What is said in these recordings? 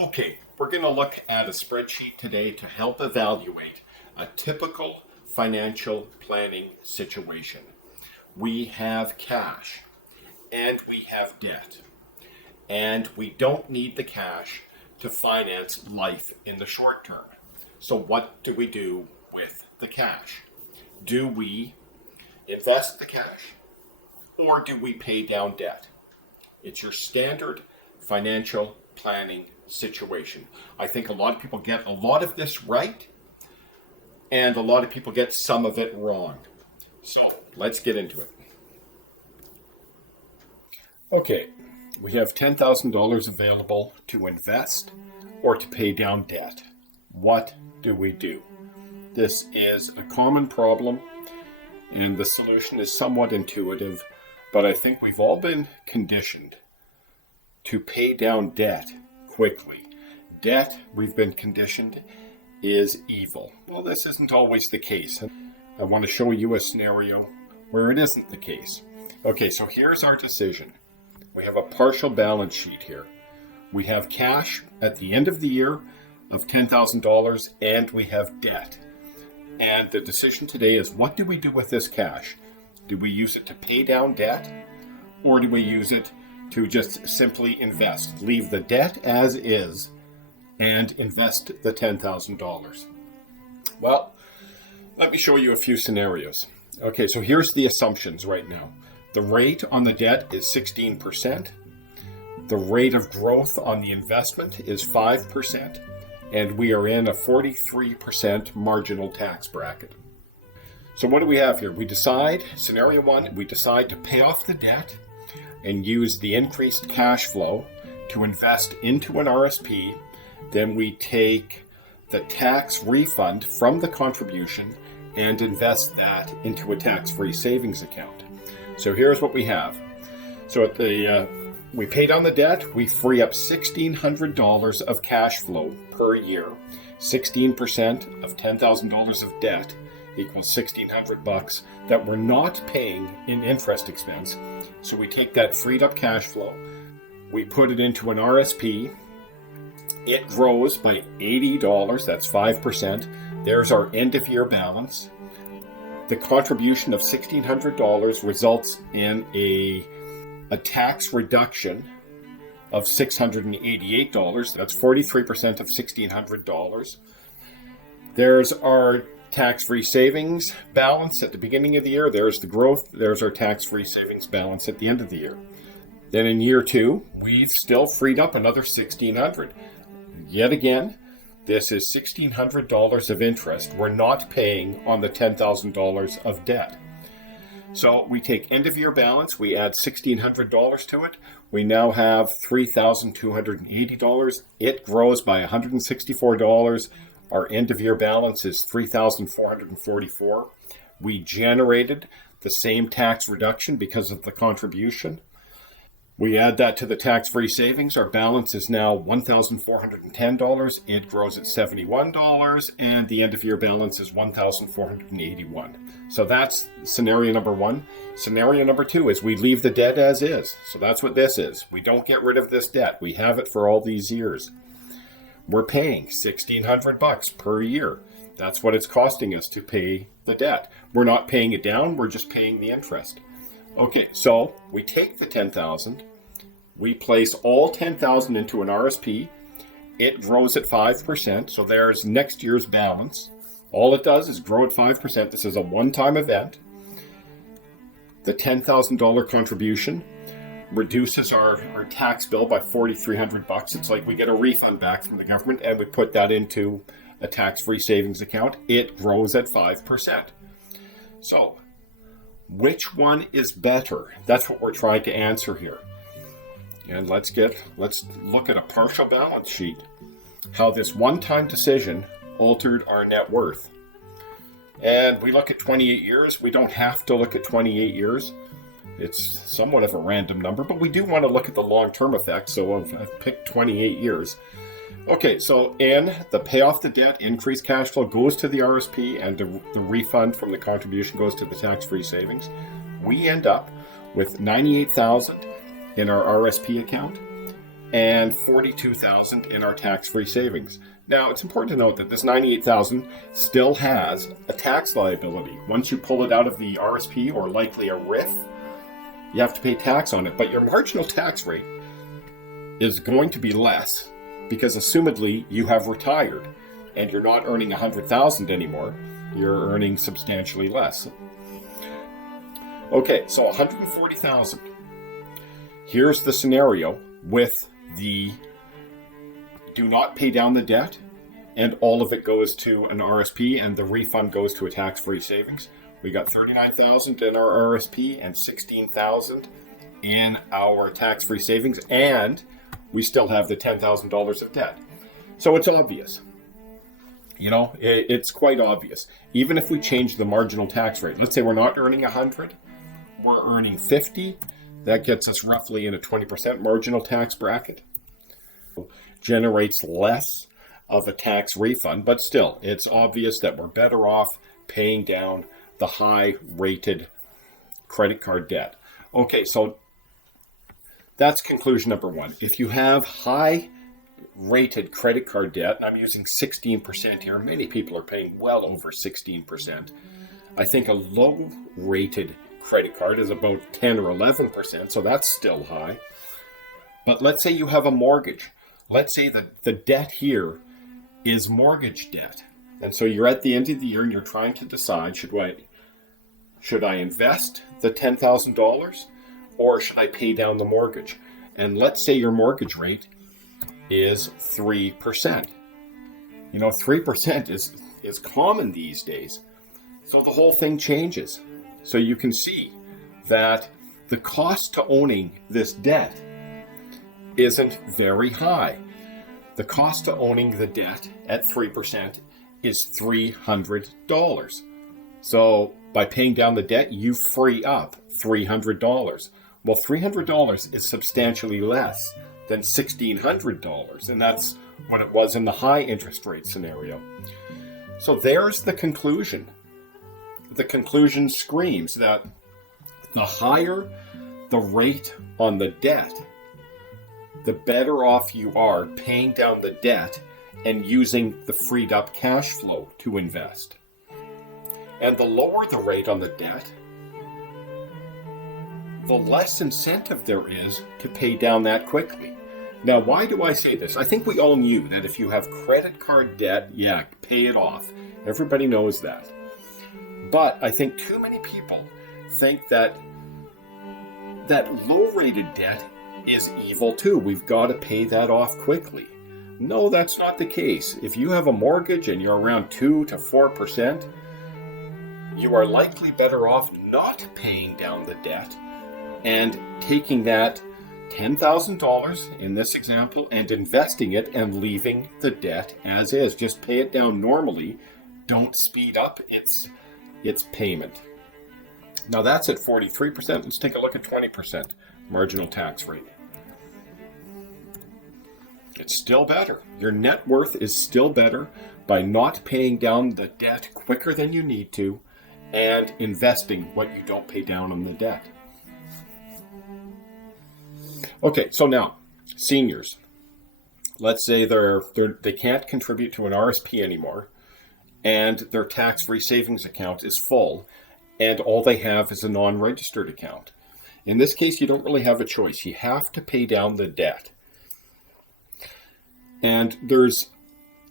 Okay, we're going to look at a spreadsheet today to help evaluate a typical financial planning situation. We have cash and we have debt, and we don't need the cash to finance life in the short term. So what do we do with the cash? Do we invest the cash or do we pay down debt? It's your standard financial planning situation. I think a lot of people get a lot of this right, and a lot of people get some of it wrong. So let's get into it. Okay, we have $10,000 available to invest or to pay down debt. What do we do? This is a common problem, and the solution is somewhat intuitive, but I think we've all been conditioned to pay down debt quickly. Debt, we've been conditioned, is evil. Well, this isn't always the case. I want to show you a scenario where it isn't the case. Okay, so here's our decision. We have a partial balance sheet here. We have cash at the end of the year of $10,000 and we have debt. And the decision today is, what do we do with this cash? Do we use it to pay down debt, or do we use it to just simply invest? Leave the debt as is and invest the $10,000. Well, let me show you a few scenarios. Okay, so here's the assumptions right now. The rate on the debt is 16%. The rate of growth on the investment is 5%. And we are in a 43% marginal tax bracket. So what do we have here? We decide, scenario one, we decide to pay off the debt and use the increased cash flow to invest into an RSP. Then we take the tax refund from the contribution and invest that into a tax-free savings account. So here's what we have. So we pay down the debt, we free up $1,600 of cash flow per year. 16% of $10,000 of debt equals $1,600 that we're not paying in interest expense. So we take that freed up cash flow, we put it into an RSP, it grows by $80, that's 5%. There's our end of year balance. The contribution of $1,600 results in a tax reduction of $688. That's 43% of $1,600. There's our tax-free savings balance at the beginning of the year. There's the growth. There's our tax-free savings balance at the end of the year. Then in year two, we've still freed up another $1,600. Yet again, this is $1,600 of interest we're not paying on the $10,000 of debt. So we take end of year balance, we add $1,600 to it. We now have $3,280. It grows by $164. Our end of year balance is $3,444. We generated the same tax reduction because of the contribution. We add that to the tax-free savings. Our balance is now $1,410. It grows at $71, and the end-of-year balance is $1,481. So that's scenario number one. Scenario number two is we leave the debt as is. So that's what this is. We don't get rid of this debt. We have it for all these years. We're paying $1,600 per year. That's what it's costing us to pay the debt. We're not paying it down. We're just paying the interest. Okay, so we take the $10,000. We place all $10,000 into an RSP. It grows at 5%, so there's next year's balance. All it does is grow at 5%. This is a one-time event. The $10,000 contribution reduces our tax bill by $4,300. It's like we get a refund back from the government, and we put that into a tax-free savings account. It grows at 5%. So, which one is better? That's what we're trying to answer here. And let's look at a partial balance sheet. How this one-time decision altered our net worth. And we look at 28 years. We don't have to look at 28 years. It's somewhat of a random number, but we do want to look at the long-term effect, so I've picked 28 years. Okay, so in the pay off the debt, increased cash flow goes to the RSP, and the refund from the contribution goes to the tax-free savings. We end up with $98,000 in our RSP account. and $42,000 in our tax-free savings. Now, it's important to note that this $98,000 still has a tax liability. Once you pull it out of the RSP or likely a RIF, you have to pay tax on it. But your marginal tax rate is going to be less because assumedly you have retired and you're not earning $100,000 anymore. You're earning substantially less. Okay, so $140,000. Here's the scenario with the do not pay down the debt, and all of it goes to an RSP, and the refund goes to a tax-free savings. We got $39,000 in our RSP and $16,000 in our tax-free savings, and we still have the $10,000 of debt. So it's obvious. You know, it's quite obvious. Even if we change the marginal tax rate, let's say we're not earning 100, we're earning 50. That gets us roughly in a 20% marginal tax bracket. Generates less of a tax refund, but still, it's obvious that we're better off paying down the high-rated credit card debt. Okay, so that's conclusion number one. If you have high-rated credit card debt, and I'm using 16% here, many people are paying well over 16%. I think a low-rated credit card is about 10 or 11%, so that's still high. But let's say you have a mortgage. Let's say that the debt here is mortgage debt. And so you're at the end of the year and you're trying to decide, should I invest the $10,000 or should I pay down the mortgage? And let's say your mortgage rate is 3%. You know, 3% is common these days. So the whole thing changes. So you can see that the cost to owning this debt isn't very high. The cost to owning the debt at 3% is $300. So by paying down the debt, you free up $300. Well, $300 is substantially less than $1,600, and that's what it was in the high interest rate scenario. So there's the conclusion. The conclusion screams that the higher the rate on the debt, the better off you are paying down the debt and using the freed up cash flow to invest. And the lower the rate on the debt, the less incentive there is to pay down that quickly. Now, why do I say this? I think we all knew that if you have credit card debt, yeah, pay it off. Everybody knows that. But I think too many people think that low-rated debt is evil too. We've got to pay that off quickly. No, that's not the case. If you have a mortgage and you're around 2 to 4%, you are likely better off not paying down the debt and taking that $10,000 in this example and investing it and leaving the debt as is. Just pay it down normally. Don't speed up its payment. Now that's at 43%. Let's take a look at 20% marginal tax rate. It's still better. Your net worth is still better by not paying down the debt quicker than you need to and investing what you don't pay down on the debt. Okay, so now, seniors. Let's say they can't contribute to an RSP anymore, and their tax-free savings account is full, and all they have is a non-registered account. In this case, you don't really have a choice. You have to pay down the debt. And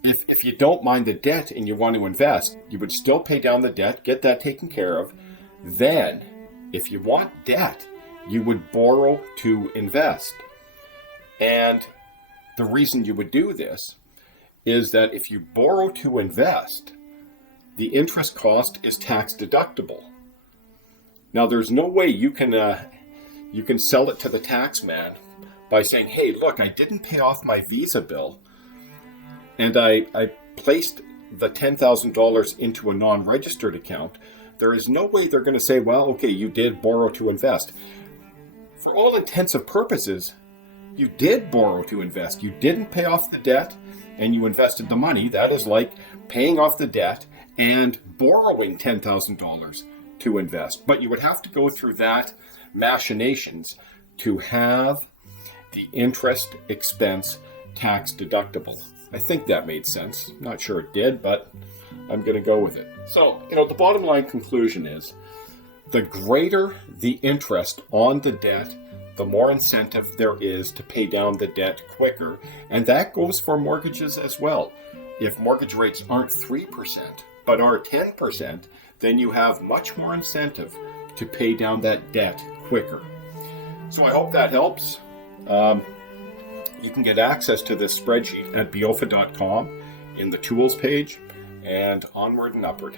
if you don't mind the debt and you want to invest, you would still pay down the debt, get that taken care of. Then, if you want debt, you would borrow to invest. And the reason you would do this is that if you borrow to invest, the interest cost is tax deductible. Now, there's no way you can sell it to the tax man by saying, hey, look, I didn't pay off my Visa bill, and I placed the $10,000 into a non-registered account. There is no way they're going to say, well, okay, you did borrow to invest. For all intents and purposes, you did borrow to invest. You didn't pay off the debt, and you invested the money. That is like paying off the debt and borrowing $10,000 to invest. But you would have to go through that machinations to have the interest expense tax deductible. I think that made sense. Not sure it did, but I'm going to go with it. So, the bottom line conclusion is the greater the interest on the debt, the more incentive there is to pay down the debt quicker. And that goes for mortgages as well. If mortgage rates aren't 3%, but are 10%, then you have much more incentive to pay down that debt quicker. So I hope that helps. You can get access to this spreadsheet at beofa.com in the tools page, and onward and upward.